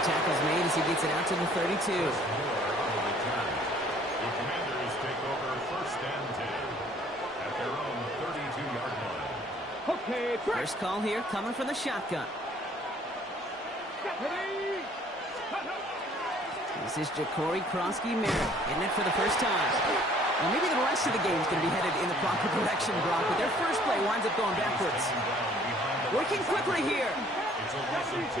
The tackle's made as he gets it out to the 32. The Commanders take over first and 10 at their own 32-yard line. Okay, first call here coming from the shotgun. This is Ja'Cory Krosky-Merritt getting it for the first time. Well, maybe the rest of the game is going to be headed in the proper direction, Brock, but their first play winds up going backwards. Working quickly here. It's a loss of 2.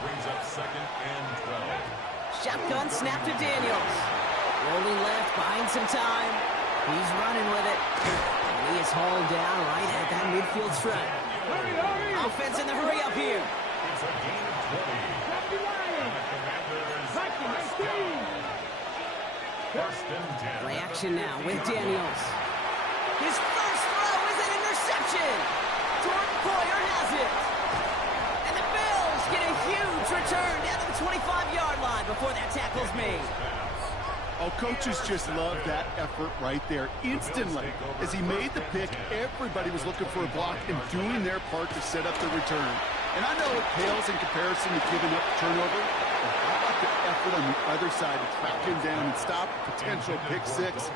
Brings up second and 12. Shotgun snap to Daniels. Rolling left, buying some time. He's running with it. And he is hauled down right at that midfield stripe. Offense in the hurry up here. It's a gain of 20. First and 10. Play action now with Daniels. His first throw is an interception. Jordan Poyer has it. And the Bills get a huge return down to the 25-yard line before that tackle's made. Oh, coaches just love that effort right there. Instantly, as he made the pick, everybody was looking for a block and doing their part to set up the return. And I know it pales in comparison to giving up the turnover, but how about the effort on the other side to track him down and stop a potential pick six?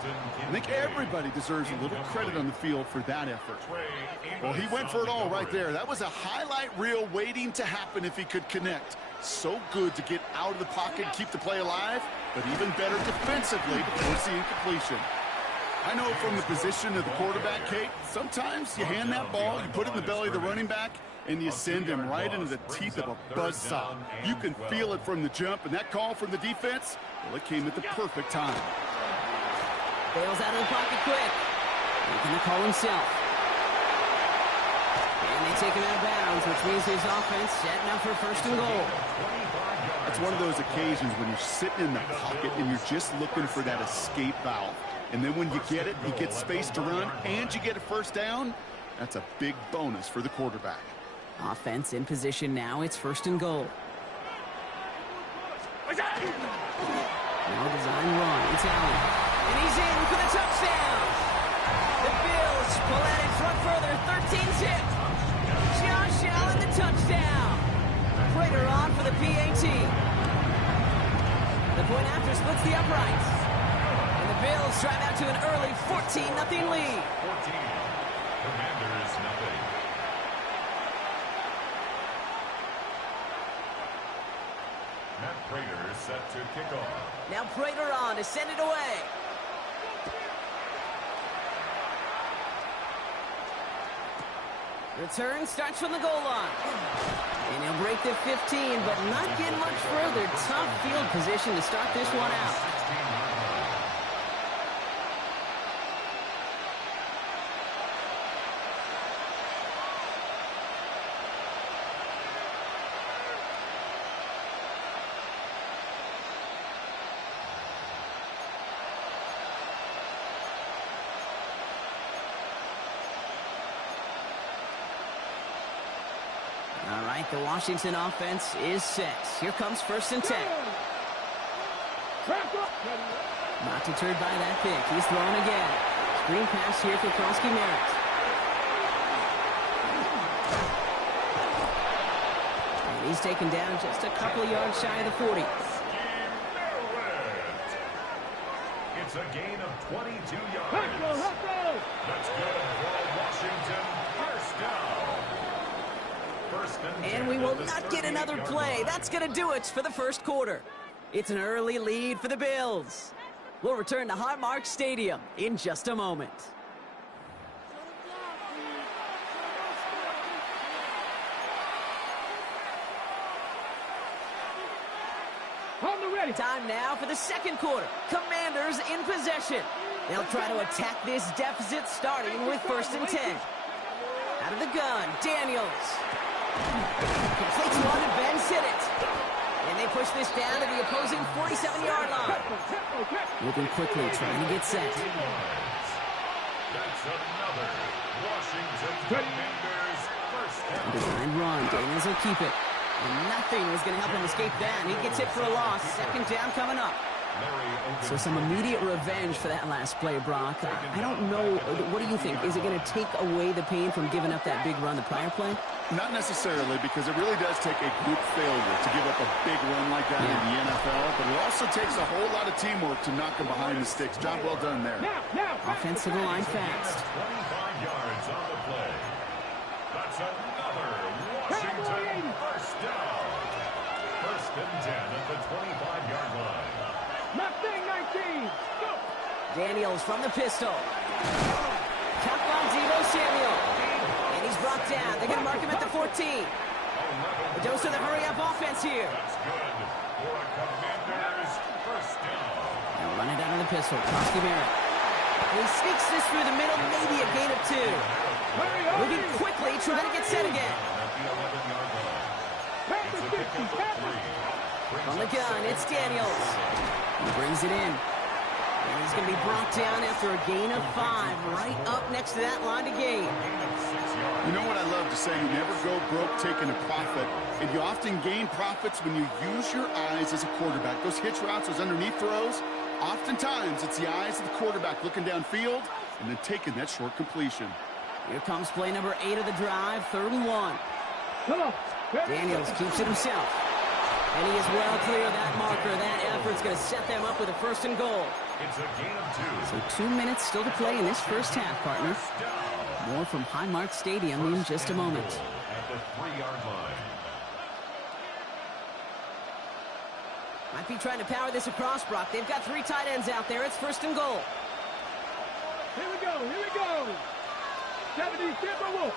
I think everybody deserves a little credit on the field for that effort. Well, he went for it all right there. That was a highlight reel waiting to happen if he could connect. So good to get out of the pocket and keep the play alive, but even better defensively to force the incompletion. I know from the position of the quarterback, Kate, sometimes you hand that ball, you put it in the belly of the running back, and you send him right into the teeth of a buzzsaw. You can feel it from the jump, and that call from the defense, well, it came at the perfect time. Bails out of the pocket quick. Making the call himself. And they take him out of bounds, which means his offense setting up for first and goal. It's one of those occasions when you're sitting in the pocket and you're just looking for that escape valve. And then when you get it, you get space to run, and you get a first down, that's a big bonus for the quarterback. Offense in position now. It's first and goal. Now design run. It's Allen. And he's in for the touchdown. The Bills pull out in front further. 13-zip. Josh Allen, the touchdown. Prater on for the PAT. The point after splits the uprights. And the Bills drive out to an early 14-0 lead. 14. Commanders nothing. Matt Prater set to kick off. Now Prater on to send it away. Return starts from the goal line. And he'll break the 15, but not get much further. Tough field position to start this one out. All right, the Washington offense is set. Here comes first and 10. Not deterred by that pick. He's thrown again. Screen pass here for Krosky-Merritt. And he's taken down just a couple of yards shy of the 40. It's a gain of 22 yards. That's good for Washington. First down. And we will not get another play. That's going to do it for the first quarter. It's an early lead for the Bills. We'll return to Highmark Stadium in just a moment. Time now for the second quarter. Commanders in possession. They'll try to attack this deficit starting with first and 10. Out of the gun, Daniels. Completes one and bends hit it. And they push this down to the opposing 47-yard line. Moving quickly, trying to get set. That's another Washington Commanders first down. Design run. Daniels will keep it. And nothing was going to help him escape that. He gets hit for a loss. Second down coming up. So some immediate revenge for that last play, Brock. I don't know. What do you think? Is it going to take away the pain from giving up that big run the prior play? Not necessarily, because it really does take a group failure to give up a big run like that in the NFL, but it also takes a whole lot of teamwork to knock them behind the sticks. Job well done there. Offense to the line fast. 25 yards on the play. That's another Washington first down. First and 10 at the 25-yard line. Mustang 19. Go. Daniels from the pistol. Cut by Deebo Samuel. And he's brought down. They're going to mark him at the 14. The dose of the hurry-up offense here. That's good for a Commanders first down. They'll run it out of the pistol. Krosky Merritt. He sneaks this through the middle, maybe a gain of 2. Moving quickly, trying to get set again. At the 11-yard line. It's a pickup of 3. From the gun, it's Daniels. He brings it in. And he's going to be brought down after a gain of 5, right up next to that line to gain. You know what I love to say? You never go broke taking a profit, and you often gain profits when you use your eyes as a quarterback. Those hitch routes, those underneath throws, oftentimes it's the eyes of the quarterback looking downfield and then taking that short completion. Here comes play number 8 of the drive, 3rd and 1. Daniels keeps it himself. And he is well clear of that marker. That effort's going to set them up with a 1st and goal. It's a gain of 2. So 2 minutes still to play in this first half, partner. More from Highmark Stadium in just a moment. At the 3-yard line. Might be trying to power this across, Brock. They've got 3 tight ends out there. It's 1st and goal. Here we go. Here we go. 70 Timberwolves.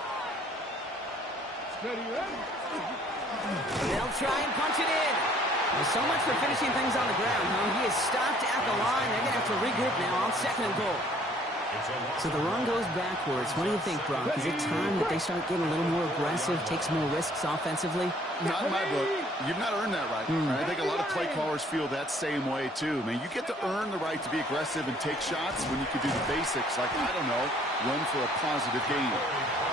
Steady, ready? They'll try and punch it in. Well, so much for finishing things on the ground, huh? He is stopped at the line. They're going to have to regroup now on 2nd and goal. So the run goes backwards. What do you think, Brock? Is it time that they start getting a little more aggressive, take some more risks offensively? Not in my book. You've not earned that right. I think a lot of play callers feel that same way, too. I mean, you get to earn the right to be aggressive and take shots when you can do the basics, like, I don't know, run for a positive gain.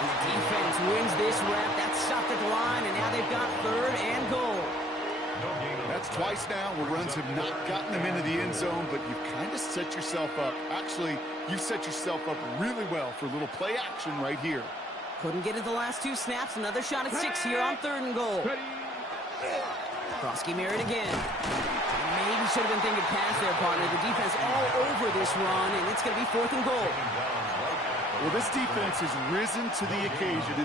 The defense wins this rep. That's stopped at the line, and now they've got 3rd and goal. That's twice now where runs have not gotten them into the end zone, but you've kind of set yourself up. Actually, you've set yourself up really well for a little play action right here. Couldn't get it the last 2 snaps. Another shot at 6 here on 3rd and goal. Krosky Merritt again. Maybe should have been thinking pass there, partner. The defense all over this run, and it's going to be 4th and goal. Well, this defense has risen to the occasion,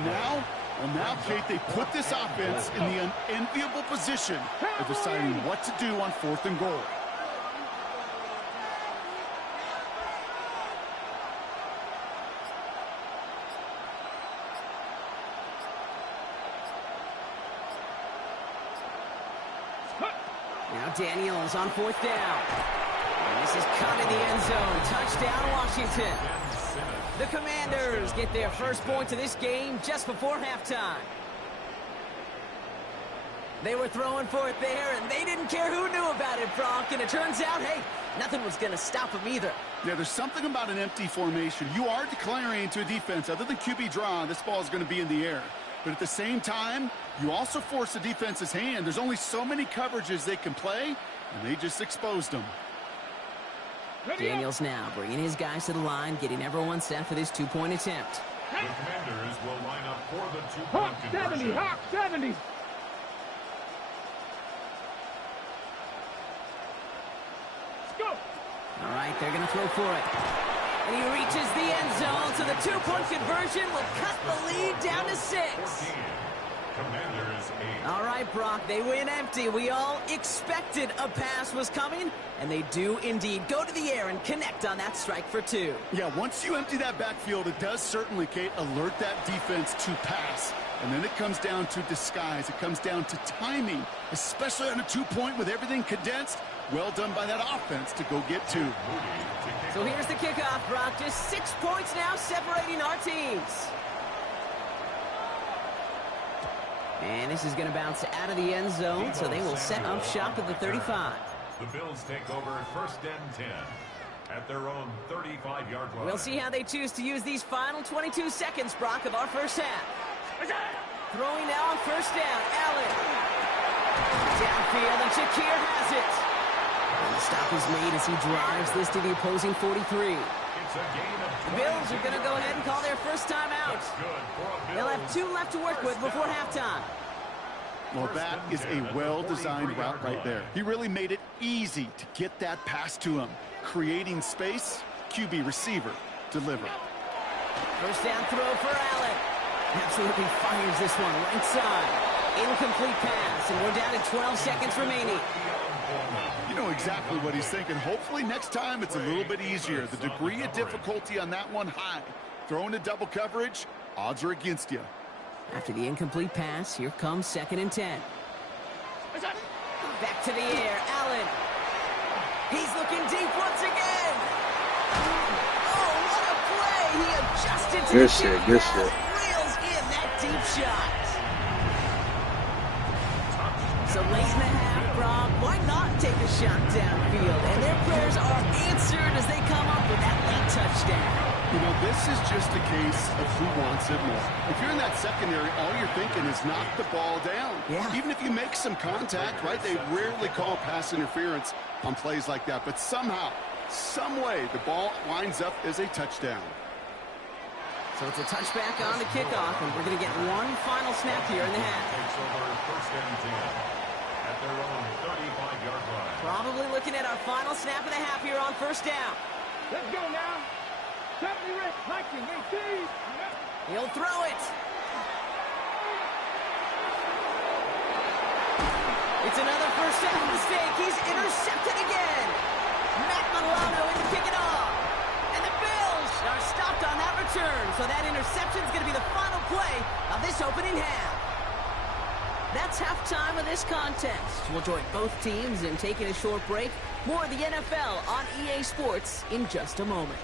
and now, Kate, they put this offense in the unenviable position of deciding what to do on 4th and goal. Now Daniels on 4th down. And this is caught in the end zone. Touchdown, Washington. The Commanders get their first point to this game just before halftime. They were throwing for it there, and they didn't care who knew about it, Brock. And it turns out, hey, nothing was going to stop them either. Yeah, there's something about an empty formation. You are declaring to a defense, other than QB draw, this ball is going to be in the air. But at the same time, you also force the defense's hand. There's only so many coverages they can play, and they just exposed them. Daniels now bringing his guys to the line, getting everyone set for this 2-point attempt. The Commanders will line up for the 2-point conversion. Hawk 70. Let's go. All right, they're going to throw for it. And he reaches the end zone, so the 2-point conversion will cut the lead down to 6. 14. Commanders 8. All right, Brock, they win empty. We all expected a pass was coming, and they do indeed go to the air and connect on that strike for 2. Yeah, once you empty that backfield, it does certainly, Kate, alert that defense to pass. And then it comes down to disguise. It comes down to timing, especially on a 2-point with everything condensed. Well done by that offense to go get 2. So here's the kickoff, Brock. Just 6 points now separating our teams. And this is going to bounce out of the end zone, so they will set up shop at the 35. The Bills take over 1st and 10 at their own 35-yard line. We'll see how they choose to use these final 22 seconds, Brock, of our first half. Throwing now on 1st down, Allen. Downfield, and Shakir has it. And the stop is made as he drives this to the opposing 43. a gain of The Bills are going to go ahead and call their first time out. They'll have 2 left to work with before halftime. Well, that is a well-designed route right there. He really made it easy to get that pass to him. Creating space, QB receiver, deliver. First down throw for Allen. Absolutely fires this one right side. Incomplete pass, and we're down to 12 seconds remaining. You know exactly what he's thinking. Hopefully next time it's a little bit easier. The degree of difficulty on that one high. Throwing to double coverage, odds are against you. After the incomplete pass, here comes 2nd and 10. Back to the air, Allen. He's looking deep once again. Oh, what a play. He adjusted to Good the shit, deep good pass, shit. reels in that deep shot. So late in the half, Rob, why not take a shot downfield? And their prayers are answered as they come up with that late touchdown. You know, this is just a case of who wants it more. If you're in that secondary, all you're thinking is knock the ball down. Yeah. Even if you make some contact, right, they rarely call pass interference on plays like that. But somehow, some way, the ball winds up as a touchdown. So it's a touchback on the kickoff, and we're going to get one final snap here in the half. takes over 1st and 10 at their own 35-yard line. Probably looking at our final snap of the half here on 1st down. Let's go now. 70 reps, 19, 18. He'll throw it. It's another first down mistake. He's intercepted again. Matt Milano in to pick it off. And the Bills are stopped on that return. So that interception is going to be the final play of this opening half. That's halftime of this contest. We'll join both teams in taking a short break. More of the NFL on EA Sports in just a moment.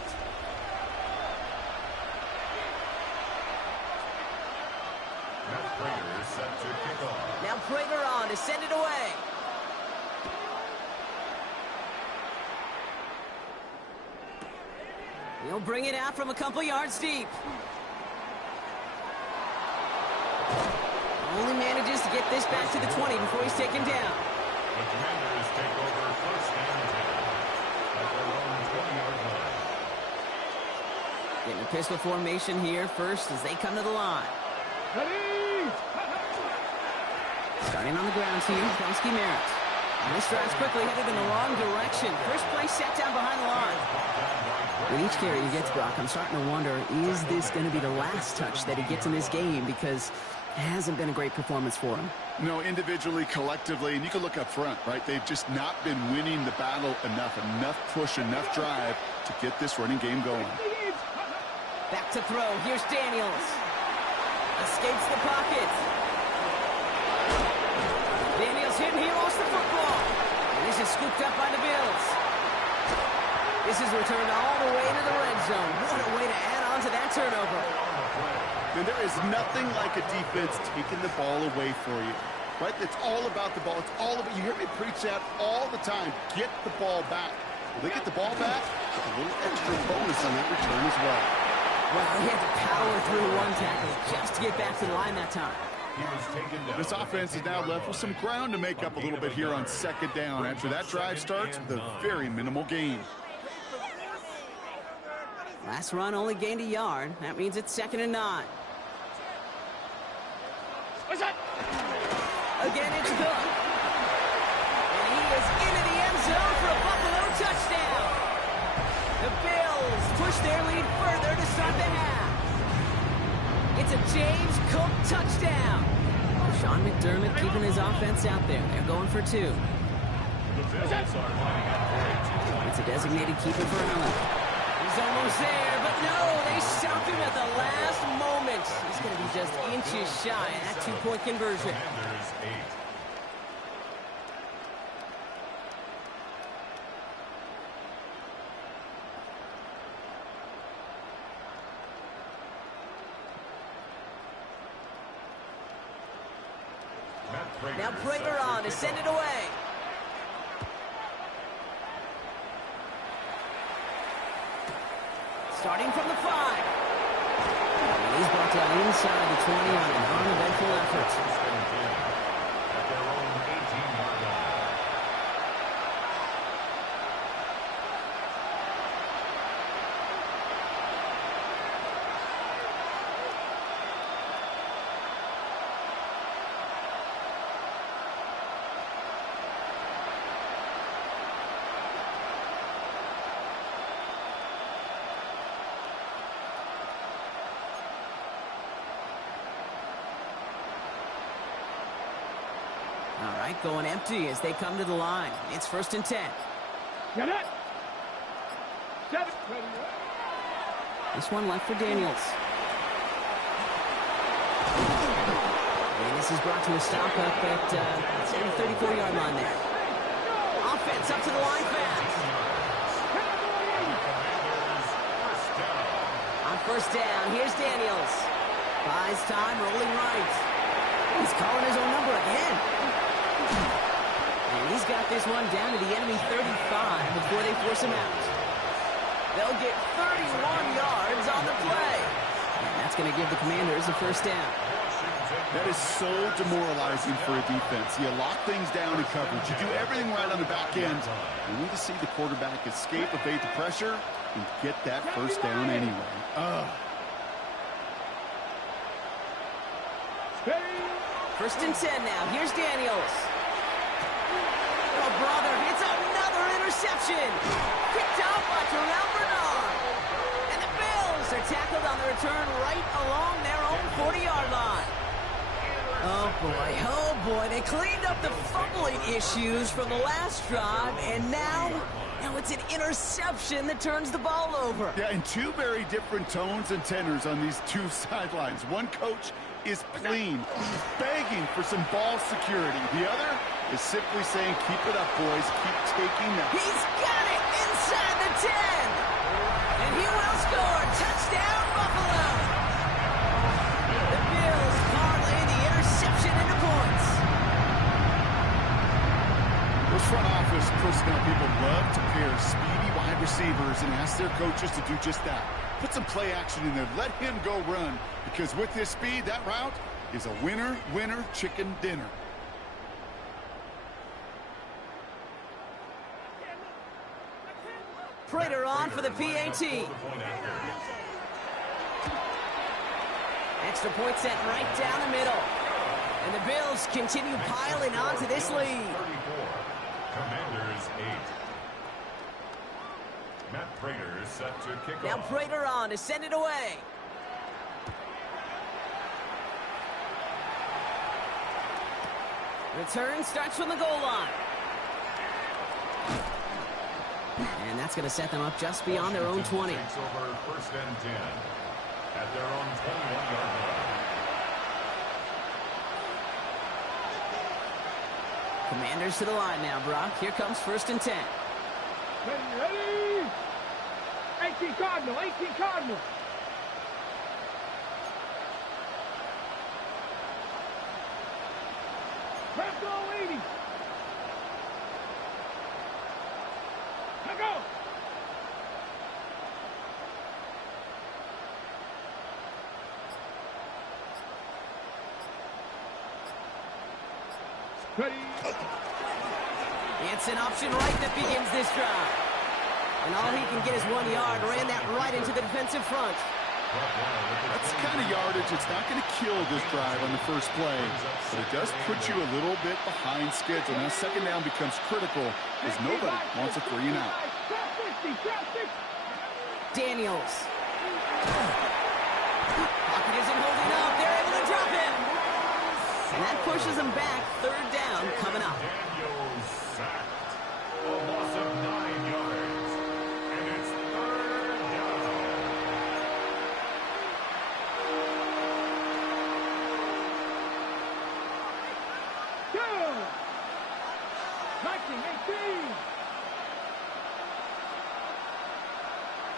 Prater set to kick off. Now Prater on to send it away. He'll bring it out from a couple yards deep. Only manages to get this back to the 20 before he's taken down. The Commanders take over 1st and 10 at their own 20-yard line. Getting a pistol formation here first as they come to the line. Ready? Starting on the ground team, Kronsky Merritt. And this drive's quickly headed in the wrong direction. First play set down behind the line. With each carry he gets, Brock, I'm starting to wonder, is this going to be the last touch that he gets in this game? Because it hasn't been a great performance for him. No, individually, collectively, and you can look up front, right? They've just not been winning the battle enough push, enough drive to get this running game going. Back to throw. Here's Daniels. Escapes the pocket. Daniels hit and he lost the football. And this is scooped up by the Bills. This is returned all the way to the red zone. What a way to add on to that turnover. And there is nothing like a defense taking the ball away for you, right? It's all about the ball. It's all about, you hear me preach that all the time. Get the ball back. When they get the ball back, a little extra bonus on that return as well. Well, he had to power through one tackle just to get back to the line that time. He was taken down. This offense is now left with some ground to make up a little bit here on 2nd down. After that drive starts with a very minimal gain. Last run only gained a yard. That means it's 2nd and 9. Again, it's good. And he is into the end zone for a Buffalo touchdown. The Bills push their lead further to start the half. It's a James Cook touchdown. Sean McDermott keeping his offense out there. They're going for 2. The Bills are lining up for it. It's a designated keeper for Allen. He's almost there, but no, they stopped him at the last moment. He's going to be just inches shy of that 2-point conversion. Commanders 8. Now Prater on to send it away. Starting from the 5. And he's brought down inside the 20 on an uneventful effort. At their own 18-yard line. All right, going empty as they come to the line. It's 1st and 10. Get it. 7. This one left for Daniels. And this is brought to a stop up at the 34-yard line there. Offense up to the line fast. On 1st down, here's Daniels. Buys time, rolling right. He's calling his own number again. And he's got this one down to the enemy 35 before they force him out. They'll get 31 yards on the play. And that's going to give the Commanders a 1st down. That is so demoralizing for a defense. You lock things down in coverage. You do everything right on the back end. You need to see the quarterback escape, evade the pressure, and get that 1st down anyway. Ugh. 1st and 10 now. Here's Daniels. Oh, brother, it's another interception. Picked out by Terrell Bernard. And the Bills are tackled on the return right along their own 40-yard line. Oh, boy. They cleaned up the fumbling issues from the last drive, and now it's an interception that turns the ball over. Yeah, and 2 very different tones and tenors on these 2 sidelines. One coach is pleading, begging for some ball security. The other is simply saying, keep it up, boys. Keep taking that. He's got it inside the 10. And he will score. Touchdown, Buffalo. The Bills parlay the interception into points. Those front office personnel people love to pair speedy wide receivers and ask their coaches to do just that. Put some play action in there. Let him go run. Because with his speed, that route is a winner, chicken dinner. Prater on for the PAT. Extra point set right down the middle. And the Bills continue piling on to this lead. Commanders 8. Matt Prater is set to kick Now off. Prater on to send it away. Return starts from the goal line. And that's going to set them up just beyond their own 20. Takes over 1st and 10 at their own 21-yard line. Commanders to the line now, Brock. Here comes 1st and 10. Ready? 18 Cardinal. Let's go, 80. Let's go. Ready. It's an option right that begins this drive. And all he can get is 1 yard. Ran that right into the defensive front. That's the kind of yardage it's not going to kill this drive on the first play, but it does put you a little bit behind schedule. Now 2nd down becomes critical as nobody wants a 3 and out. Daniels. Pocket isn't holding up. They're able to drop him. And that pushes him back. 3rd down coming up. Daniels sacked. A loss of 9 yards. And it's 3rd down. Liking 18.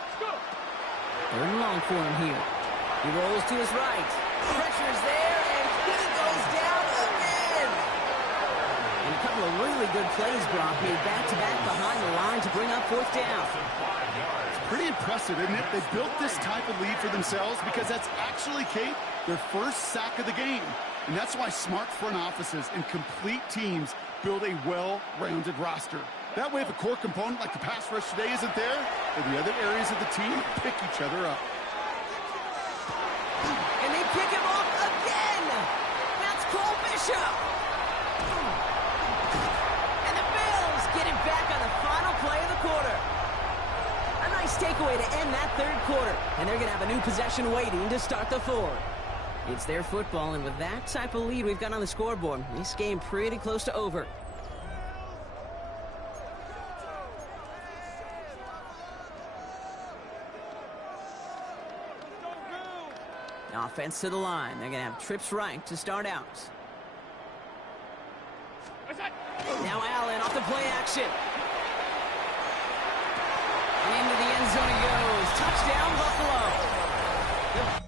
Let's go. 3rd and long for him here. He rolls to his right. Pressure's there, and he goes down again. And a couple of really good plays, Brock, made back-to-back behind the line to bring up 4th down. Pretty impressive, isn't it? They built this type of lead for themselves because that's actually, Kate, their first sack of the game. And that's why smart front offices and complete teams build a well-rounded roster. That way, if a core component like the pass rush today isn't there, then the other areas of the team pick each other up. And they pick him off again. That's Cole Bishop. And the Bills get it back on the final play of the quarter. A nice takeaway to end that 3rd quarter. And they're going to have a new possession waiting to start the 4th. It's their football, and with that type of lead we've got on the scoreboard, this game pretty close to over. Offense to the line. They're going to have trips right to start out. Now Allen off the play action. And into the end zone he goes. Touchdown, Buffalo.